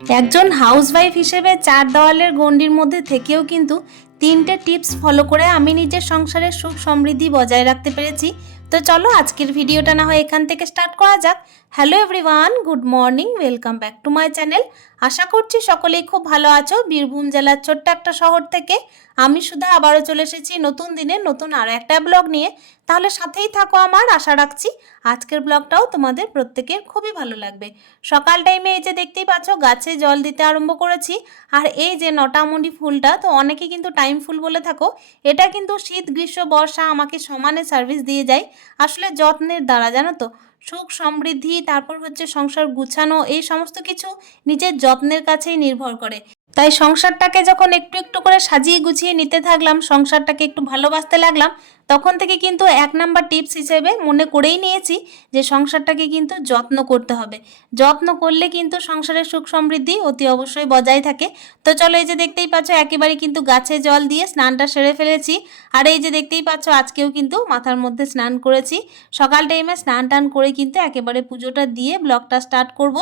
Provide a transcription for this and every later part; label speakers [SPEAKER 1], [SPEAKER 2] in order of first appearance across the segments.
[SPEAKER 1] একজন হাউসওয়াইফ হিসেবে চার দেওয়ালের গণ্ডির মধ্যে থেকেও কিন্তু তিনটে টিপস ফলো করে আমি নিজের সংসারের সুখ সমৃদ্ধি বজায় রাখতে পেরেছি। তো চলো আজকের ভিডিওটা না হয় এখান থেকে স্টার্ট করা যাক। Hello everyone good morning welcome back to my channel আশা করছি সকলেই খুব ভালো আছো। বীরভূম জেলার ছোট্ট একটা শহর থেকে আমি শুধু আবারও চলে এসেছি নতুন দিনে, নতুন আরও একটা ব্লগ নিয়ে। তাহলে সাথেই থাকো আমার, আশা রাখছি আজকের ব্লগটাও তোমাদের প্রত্যেকের খুবই ভালো লাগবে। সকাল টাইমে এই যে দেখতেই পাচ্ছ, গাছে জল দিতে আরম্ভ করেছি। আর এই যে নটামুন্ডি ফুলটা, তো অনেকে কিন্তু টাইম ফুল বলে থাকো, এটা কিন্তু শীত, গ্রীষ্ম, বর্ষা আমাকে সমানে সার্ভিস দিয়ে যায়। আসলে যত্নের দ্বারা, জানো তো? সুখ, সমৃদ্ধি, তারপর হচ্ছে সংসার গুছানো, এই সমস্ত কিছু নিজের যত্নের কাছেই নির্ভর করে। তাই সংসারটাকে যখন একটু একটু করে সাজিয়ে গুছিয়ে নিতে থাকলাম, সংসারটাকে একটু ভালোবাসতে লাগলাম তখন থেকে কিন্তু এক নাম্বার টিপস হিসেবে মনে করেই নিয়েছি যে সংসারটাকে কিন্তু যত্ন করতে হবে। যত্ন করলে কিন্তু সংসারের সুখ সমৃদ্ধি অতি অবশ্যই বজায় থাকে। তো চলো এই যে দেখতেই পাচ্ছ, একেবারে কিন্তু গাছে জল দিয়ে স্নানটা সেরে ফেলেছি। আর এই যে দেখতেই পাচ্ছ, আজকেও কিন্তু মাথার মধ্যে স্নান করেছি। সকাল টাইমে স্নান টান করে কিন্তু একেবারে পুজোটা দিয়ে ব্লগটা স্টার্ট করব।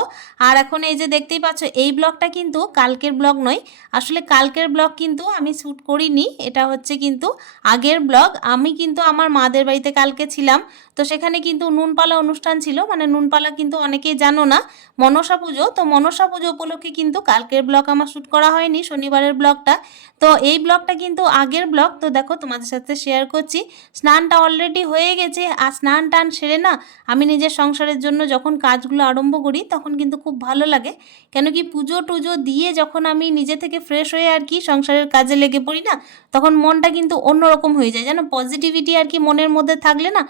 [SPEAKER 1] আর এখন এই যে দেখতেই পাচ্ছ, এই ব্লগটা কিন্তু কালকের ব্লগ নয়। আসলে কালকের ব্লগ কিন্তু আমি শ্যুট করিনি, এটা হচ্ছে কিন্তু আগের ব্লগ। আমি কিন্তু আমার মাদের বাড়িতে কালকে ছিলাম তো সেখানে কিন্তু নুনপালা অনুষ্ঠান ছিল। মানে নুনপালা কিন্তু অনেকেই জানো না। মনসা পুজো, তো মনসা পুজো উপলক্ষে কিন্তু কালকের ব্লগ আমার শ্যুট করা হয়নি, শনিবারের ব্লগটা। তো এই ব্লগটা কিন্তু আগের ব্লগ। তো দেখো তোমাদের সাথে শেয়ার করছি। স্নানটা অলরেডি হয়ে গেছে। আর স্নান টান সেরে না আমি নিজের সংসারের জন্য যখন কাজগুলো আরম্ভ করি, তখন কিন্তু খুব ভালো লাগে। কেন কি পুজো টুজো দিয়ে যখন আমি নিজে থেকে ফ্রেশ হয়ে আর কি সংসারের কাজে লেগে পড়ি না, তখন মনটা কিন্তু অন্যরকম হয়ে যায়। যেন পজিটিভিটি আর কি মনের মধ্যে থাকলে না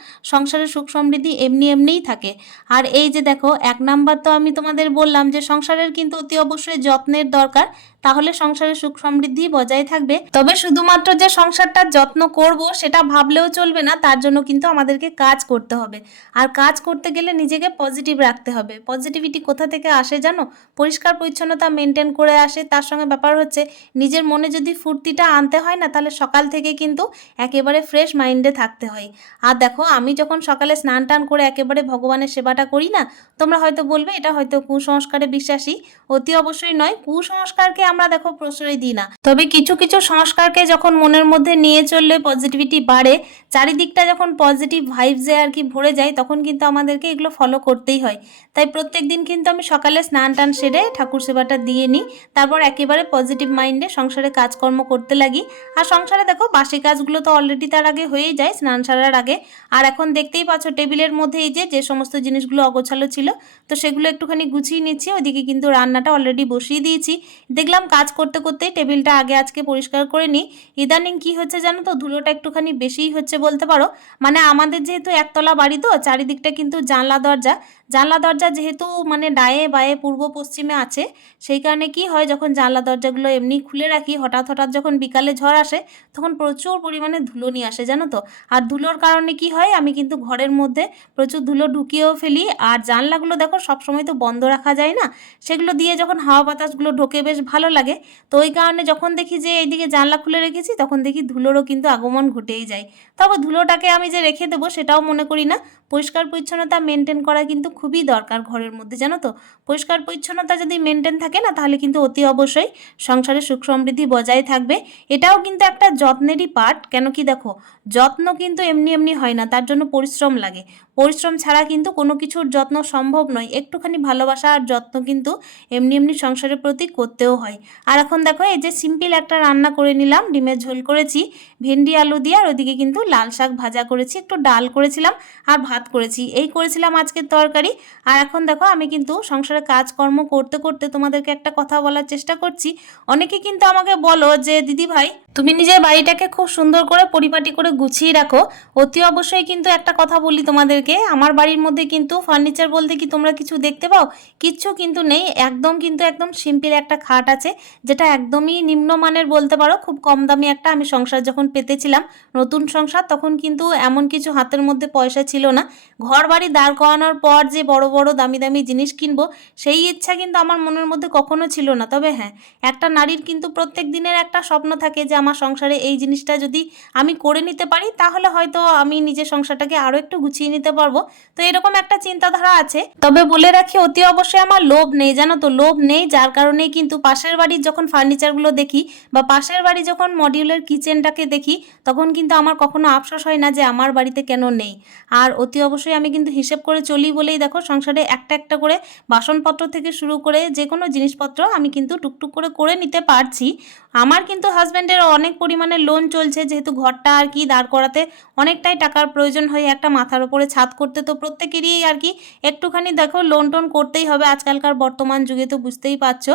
[SPEAKER 1] সংসারের সুখ সমৃদ্ধি এমনি এমনিই থাকে। আর এই যে দেখো, এক নাম্বার তো আমি তোমাদের বললাম যে সংসারের কিন্তু অতি অবশ্যই যত্নের দরকার, তাহলে সংসারের সুখ সমৃদ্ধি বজায় থাকবে। তবে শুধুমাত্র যে সংসারটার যত্ন করব সেটা ভাবলেও চলবে না, তার জন্য কিন্তু আমাদেরকে কাজ করতে হবে। আর কাজ করতে গেলে নিজেকে পজিটিভ রাখতে হবে। পজিটিভিটি কোথা থেকে আসে জানো? পরিষ্কার পরিচ্ছন্নতা মেনটেন করে আসে। তার সঙ্গে ব্যাপার হচ্ছে, নিজের মনে যদি ফুর্তিটা আনতে হয় না, তাহলে সকাল থেকে কিন্তু একেবারে ফ্রেশ মাইন্ডে থাকতে হয়। আর দেখো, আমি যখন সকালে স্নান টান করে একেবারে ভগবানের সেবাটা করি না? তোমরা হয়তো বলবে, এটা হয়তো কুসংস্কারে বিশ্বাসী। অতি অবশ্যই নয়, কুসংস্কারকে আমরা দেখো প্রশ্রয় দিই না। তবে কিছু কিছু সংস্কারকে যখন মনের মধ্যে নিয়ে চললে পজিটিভিটি বাড়ে, চারিদিকটা যখন পজিটিভ ভাইবসে আর কি ভরে যায়, তখন কিন্তু আমাদেরকে এগুলো ফলো করতেই হয়। তাই প্রত্যেক দিন কিন্তু আমি সকালে স্নান টান সেরে ঠাকুর সেবাটা দিয়ে নিই, তারপর একেবারে পজিটিভ মাইন্ডে সংসারে কাজকর্ম করতে লাগি। আর সংসারে দেখো, বাসি কাজগুলো তো অলরেডি তার আগে হয়েই যায়, স্নান সারার আগে। আর এখন দেখতেই পাচ্ছ টেবিলের মধ্যে এই যে যে সমস্ত জিনিসগুলো অগোছালো ছিল, তো সেগুলো একটুখানি গুছিয়ে নিচ্ছি। ওদিকে কিন্তু রান্নাটা অলরেডি বসিয়ে দিয়েছি। দেখলাম কাজ করতে করতেই টেবিলটা আগে আজকে পরিষ্কার করে নিই। ইদানিং কি হচ্ছে জানো তো, ধুলোটা একটুখানি বেশিই হচ্ছে বলতে পারো। মানে আমাদের যেহেতু একতলা বাড়ি তো, চারিদিকটা কিন্তু জানলা দরজা। জানলা দরজা যেহেতু মানে ডায়ে বায়ে পূর্ব পশ্চিমে আছে, সেই কারণে কি হয়, যখন জানলা দরজাগুলো এমনি খুলে রাখি, হঠাৎ হঠাৎ যখন বিকালে ঝড় আসে, তখন প্রচুর পরিমাণে ধুলো নিয়ে আসে, জানো তো। আর ধুলোর কারণে কি হয়, আমি কিন্তু ঘরের মধ্যে প্রচুর ধুলো ঢুকিয়েও ফেলি। আর জানলাগুলো দেখো, সবসময় তো বন্ধ রাখা যায় না। সেগুলো দিয়ে যখন হাওয়া বাতাসগুলো ঢোকে বেশ ভালো লাগে। তো ওই কারণে যখন দেখি যে এইদিকে জানলা খুলে রেখেছি, তখন দেখি ধুলোরও কিন্তু আগমন ঘটেই যায়। তবে ধুলোটাকে আমি যে রেখে দেবো সেটাও মনে করি না। পরিষ্কার পরিচ্ছন্নতা মেনটেন করা কিন্তু খুবই দরকার ঘরের মধ্যে, জানো তো? পরিষ্কার পরিচ্ছন্নতা যদি মেনটেন থাকে না, তাহলে কিন্তু অতি অবশ্যই সংসারে সুখ সমৃদ্ধি বজায় থাকবে। এটাও কিন্তু একটা যত্নেরই পার্ট কেন কি দেখো? যত্ন কিন্তু এমনি এমনি হয় না, তার জন্য পরিশ্রম লাগে। পরিশ্রম ছাড়া কিন্তু কোনো কিছুর যত্ন সম্ভব নয়। একটুখানি ভালোবাসা আর যত্ন কিন্তু এমনি এমনি সংসারের প্রতি করতেও হয়। আর এখন দেখো, এই যে সিম্পল একটা রান্না করে নিলাম, ডিমের ঝোল করেছি, ভেন্ডি, আলু দিয়ে, আর ওদিকে কিন্তু লাল শাক ভাজা করেছি, একটু ডাল করেছিলাম, আর ভাত করেছি, এই করেছিলাম আজকের তরকারি। আর এখন দেখো, আমি কিন্তু সংসারে কাজকর্ম করতে করতে তোমাদেরকে একটা কথা বলার চেষ্টা করছি। অনেকে কিন্তু আমাকে বলো যে, দিদি ভাই, তুমি নিজের বাড়িটাকে খুব সুন্দর করে পরিপাটি করে গুছিয়ে রাখো। অতি অবশ্যই কিন্তু একটা কথা বলি তোমাদেরকে। আমার বাড়ির মধ্যে কিন্তু ফার্নিচার বলতে কি তোমরা কিছু দেখতে পাও? কিচ্ছু কিন্তু নেই। একদম কিন্তু একদম সিম্পল একটা খাট আছে, যেটা একদমই নিম্নমানের বলতে পারো, খুব কম দামি একটা। আমি সংসার যখন পেতেছিলাম, নতুন সংসার, তখন কিন্তু এমন কিছু হাতের মধ্যে পয়সা ছিল না। ঘর বাড়ি দাঁড় করানোর পর যে বড় বড় দামি দামি জিনিস কিনবো, সেই ইচ্ছা কিন্তু আমার মনের মধ্যে কখনো ছিল না। তবে হ্যাঁ একটা নারীর কিন্তু প্রত্যেক দিনের একটা স্বপ্ন থাকে যে আমার সংসারে এই জিনিসটা যদি আমি করে নিতে পারি, তাহলে হয়তো আমি নিজের সংসারটাকে আরও একটু গুছিয়ে নিতে পারব। তো এরকম একটা চিন্তাধারা আছে। তবে বলে রাখি, অতি অবশ্যই আমার লোভ নেই, জানো তো, লোভ নেই, যার কারণেই কিন্তু পাশের বাড়ির যখন ফার্নিচারগুলো দেখি বা পাশের বাড়ি যখন মডিউলার কিচেনটাকে দেখি, তখন কিন্তু আমার কখনো আফসোস হয় না যে আমার বাড়িতে কেন নেই। আর অতি অবশ্যই আমি কিন্তু হিসেব করে চলি বলেই দেখো সংসারে একটা একটা করে বাসনপত্র থেকে শুরু করে যে কোনো জিনিসপত্র আমি কিন্তু টুকটুক করে করে নিতে পারছি। আমার কিন্তু হাজব্যান্ডের অনেক পরিমাণে লোন চলছে, যেহেতু ঘরটা আর কি দাঁড় করাতে অনেকটাই টাকার প্রয়োজন হয় একটা মাথার ওপরে ছাদ করতে, তো প্রত্যেকেরই আর কি একটুখানি দেখো লোন টোন করতেই হবে আজকালকার বর্তমান যুগে, তো বুঝতেই পারছ।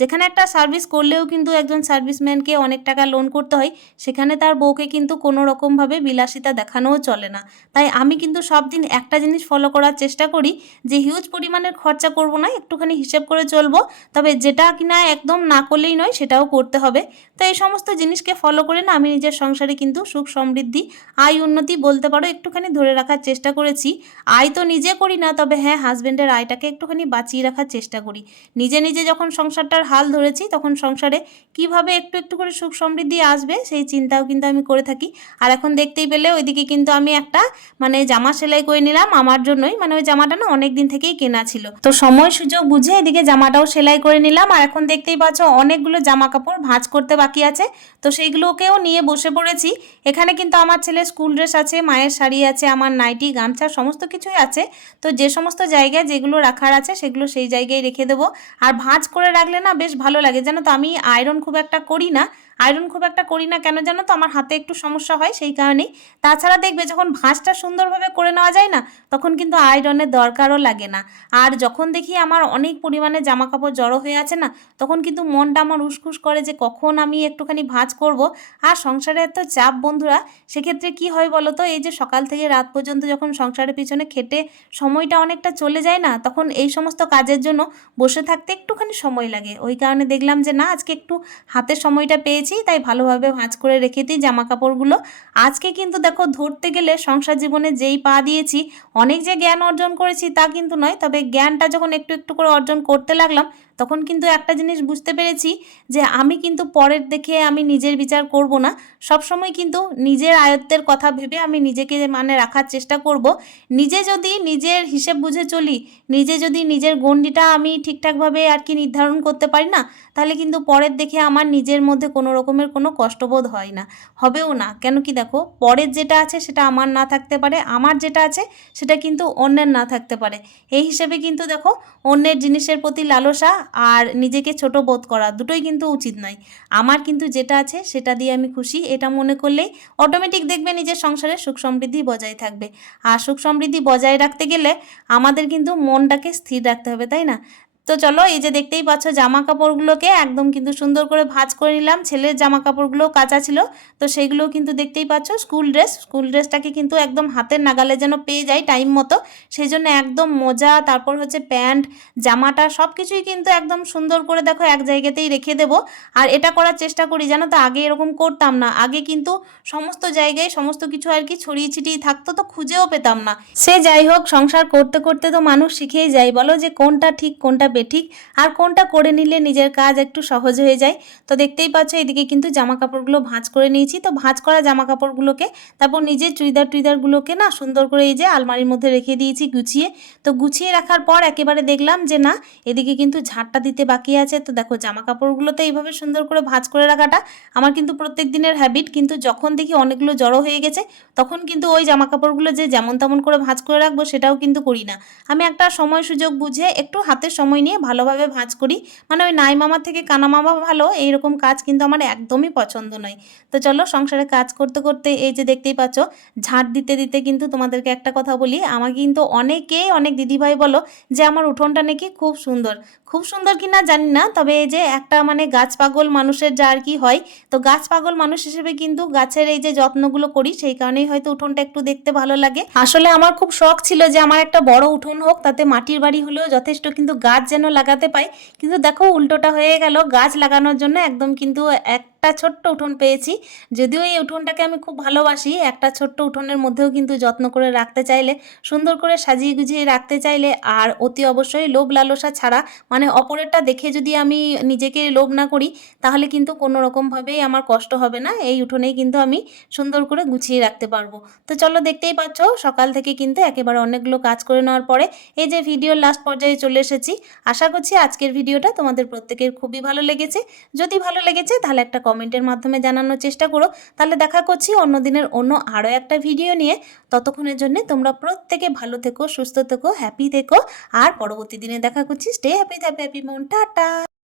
[SPEAKER 1] যেখানে একটা সার্ভিস করলেও কিন্তু একজন সার্ভিসম্যানকে অনেক টাকা লোন করতে হয়, সেখানে তার বউকে কিন্তু কোনো রকমভাবে বিলাসিতা দেখানোও চলে না। তাই আমি কিন্তু সব দিন একটা জিনিস ফলো করার চেষ্টা করি যে হিউজ পরিমাণের খরচা করব না, একটুখানি হিসেব করে চলবো। তবে যেটা কিনা একদম না করলেই নয়, সেটাও করতে হবে। তো এই সমস্ত জিনিসকে ফলো করে না আমি নিজের সংসারে কিন্তু সুখ সমৃদ্ধি, আয় উন্নতি বলতে পারো, একটুখানি ধরে রাখার চেষ্টা করেছি। আয় তো নিজে করি না, তবে হ্যাঁ হাজব্যান্ডের আয়টাকে একটুখানি বাঁচিয়ে রাখার চেষ্টা করি। নিজে নিজে যখন সংসারটার হাল ধরেছি, তখন সংসারে কীভাবে একটু একটু করে সুখ সমৃদ্ধি আসবে, সেই চিন্তাও কিন্তু আমি করে থাকি। আর এখন দেখতেই পেলে, ওইদিকে কিন্তু আমি একটা মানে জামা সেলাই করে নিলাম, আমার জন্যই। মানে ওই জামাটা না অনেক দিন থেকেই কেনা ছিল। তো সময় সুযোগ বুঝে এদিকে জামাটাও সেলাই করে নিলাম। আর এখন দেখতেই পাচ্ছ অনেকগুলো জামা কাপড় ভাঁজ করতে বাকি আছে। তো সেইগুলোকেও নিয়ে বসে পড়েছি। এখানে কিন্তু আমার ছেলে স্কুল ড্রেস আছে, মায়ের শাড়ি আছে, আমার নাইটি, গামছা, সমস্ত কিছুই আছে। তো যে সমস্ত জায়গায় যেগুলো রাখার আছে সেগুলো সেই জায়গায় রেখে দেবো। আর ভাঁজ করে রাখলে না বেশ ভালো লাগে। জানো তো আমি আয়রন খুব একটা করি না। আয়রন খুব একটা করি না কেন জানো তো? আমার হাতে একটু সমস্যা হয় সেই কারণেই। তাছাড়া দেখবে যখন ভাঁজটা সুন্দরভাবে করে নেওয়া যায় না, তখন কিন্তু আয়রনের দরকারও লাগে না। আর যখন দেখি আমার অনেক পরিমাণে জামা কাপড় জড়ো হয়ে আছে না, তখন কিন্তু মনটা আমার উসখুস করে যে কখন আমি একটুখানি ভাঁজ করব। আর সংসারে এত চাপ বন্ধুরা, সেক্ষেত্রে কি হয় বলো তো? এই যে সকাল থেকে রাত পর্যন্ত যখন সংসারের পিছনে খেটে সময়টা অনেকটা চলে যায় না, তখন এই সমস্ত কাজের জন্য বসে থাকতে একটুখানি সময় লাগে। ওই কারণে দেখলাম যে না, আজকে একটু হাতে সময়টা পেয়েছি। তাই ভালোভাবে ভাঁজ করে রেখে দিই জামা কাপড়গুলো আজকে কিন্তু দেখো ধরতে গেলে সংসার জীবনে যেই পা দিয়েছি, অনেক যে জ্ঞান অর্জন করেছি তা কিন্তু নয়, তবে জ্ঞানটা যখন একটু একটু করে অর্জন করতে লাগলাম তখন কিন্তু একটা জিনিস বুঝতে পেরেছি যে আমি কিন্তু পরের দেখে আমি নিজের বিচার করব না। সবসময় কিন্তু নিজের আয়ত্তের কথা ভেবে আমি নিজেকে মানে রাখার চেষ্টা করব। নিজে যদি নিজের হিসেব বুঝে চলি, নিজে যদি নিজের গণ্ডিটা আমি ঠিকঠাকভাবে আর কি নির্ধারণ করতে পারি না, তাহলে কিন্তু পরের দেখে আমার নিজের মধ্যে কোনো রকমের কোনো কষ্টবোধ হয় না, হবেও না। কেন কি দেখো, পরের যেটা আছে সেটা আমার না থাকতে পারে, আমার যেটা আছে সেটা কিন্তু অন্যের না থাকতে পারে। এই হিসেবে কিন্তু দেখো, অন্যের জিনিসের প্রতি লালসা আর নিজেকে ছোট বোধ করা দুটোই কিন্তু উচিত নয়। আমার কিন্তু যেটা আছে সেটা দিয়ে আমি খুশি, এটা মনে করলেই অটোমেটিক দেখবে নিজের সংসারে সুখ সমৃদ্ধি বজায় থাকবে। আর সুখ সমৃদ্ধি বজায় রাখতে গেলে আমাদের কিন্তু মনটাকে স্থির রাখতে হবে, তাই না? তো চলো, এই যে দেখতেই পাচ্ছ জামা কাপড়গুলোকে একদম কিন্তু সুন্দর করে ভাঁজ করে নিলাম। ছেলের জামা কাপড়গুলো কাঁচা ছিল, তো সেইগুলো কিন্তু দেখতেই পাচ্ছ স্কুল ড্রেস। স্কুল ড্রেসটাকে কিন্তু একদম হাতের নাগালে যেন পেয়ে যায় টাইম মতো। সেই জন্য একদম মোজা, তারপর হচ্ছে প্যান্ট, জামাটা সব কিছুই কিন্তু একদম সুন্দর করে দেখো এক জায়গাতেই রেখে দেবো। আর এটা করার চেষ্টা করি জানো তো, আগে এরকম করতাম না। আগে কিন্তু সমস্ত জায়গায় সমস্ত কিছু আর কি ছড়িয়ে ছিটিয়ে থাকতো, তো খুঁজেও পেতাম না। সে যাই হোক, সংসার করতে করতে তো মানুষ শিখেই যায়। বলো যে কোনটা ঠিক, কোনটা বেঠিক আর কোনটা করে নিলে নিজের কাজ একটু সহজ হয়ে যায়? তো দেখতেই পাচ্ছ, এদিকে কিন্তু জামা কাপড়গুলো ভাঁজ করে নিয়েছি। তো ভাঁজ করা জামা কাপড়গুলোকে তারপর নিজের চুড়িদার টুইদারগুলোকে না সুন্দর করে এই যে আলমারির মধ্যে রেখে দিয়েছি গুছিয়ে। তো গুছিয়ে রাখার পর একেবারে দেখলাম যে না, এদিকে কিন্তু ঝাড়টা দিতে বাকি আছে। তো দেখো জামা কাপড়গুলো তো এইভাবে সুন্দর করে ভাঁজ করে রাখাটা আমার কিন্তু প্রত্যেক দিনের হ্যাবিট। কিন্তু যখন দেখি অনেকগুলো জড়ো হয়ে গেছে, তখন কিন্তু ওই জামা কাপড়গুলো যে যেমন তেমন করে ভাঁজ করে রাখব সেটাও কিন্তু করি না। আমি একটা সময় সুযোগ বুঝে একটু হাতের সময় নিয়ে ভালোভাবে ভাঁজ করি। মানে ওই নাই মামা থেকে কানা মামা ভালো, এইরকম কাজ কিন্তু আমার একদমই পছন্দ নয়। তো চলো সংসারে কাজ করতে করতে এই যে দেখতেই পাচ্ছ, ঝাঁট দিতে দিতে কিন্তু তোমাদেরকে একটা কথা বলি আমাকে কিন্তু অনেকেই অনেক দিদিভাই বলো যে আমার উঠোনটা নাকি খুব সুন্দর। খুব সুন্দর কি না জানি না, তবে এই যে একটা মানে গাছ পাগল মানুষের যা আর কি হয়, তো গাছ পাগল মানুষ হিসেবে কিন্তু গাছের এই যে যত্নগুলো করি, সেই কারণেই হয়তো উঠোনটা একটু দেখতে ভালো লাগে। আসলে আমার খুব শখ ছিল যে আমার একটা বড় উঠোন হোক, তাতে মাটির বাড়ি হলেও যথেষ্ট, কিন্তু গাছ যেন লাগাতে পাই। কিন্তু দেখো উল্টোটা হয়ে গেল গাছ লাগানোর জন্য একদম কিন্তু এক একটা ছোট্ট উঠোন পেয়েছি। যদিও এই উঠোনটাকে আমি খুব ভালোবাসি, একটা ছোট্ট উঠোনের মধ্যেও কিন্তু যত্ন করে রাখতে চাইলে, সুন্দর করে সাজিয়ে গুজিয়ে রাখতে চাইলে, আর অতি অবশ্যই লোভ লালসা ছাড়া মানে অপরেরটা দেখে যদি আমি নিজেকে লোভ না করি, তাহলে কিন্তু কোনো রকমভাবেই আমার কষ্ট হবে না। এই উঠোনেই কিন্তু আমি সুন্দর করে গুছিয়ে রাখতে পারব। তো চলো দেখতেই পাচ্ছ, সকাল থেকে কিন্তু একেবারে অনেকগুলো কাজ করে নেওয়ার পরে, এই যে ভিডিওর লাস্ট পর্যায়ে চলে এসেছি। আশা করছি আজকের ভিডিওটা তোমাদের প্রত্যেকের খুবই ভালো লেগেছে। যদি ভালো লেগেছে, তাহলে একটা কমেন্টের মাধ্যমে জানানোর চেষ্টা করো। তাহলে দেখা করছি অন্য দিনের অন্য আরও একটা ভিডিও নিয়ে। ততক্ষণের জন্য তোমরা প্রত্যেকে ভালো থেকো, সুস্থ থেকো হ্যাপি থেকো। আর পরবর্তী দিনে দেখা করছি। স্টে হ্যাপি হ্যাপি হ্যাপি মন। টাটা!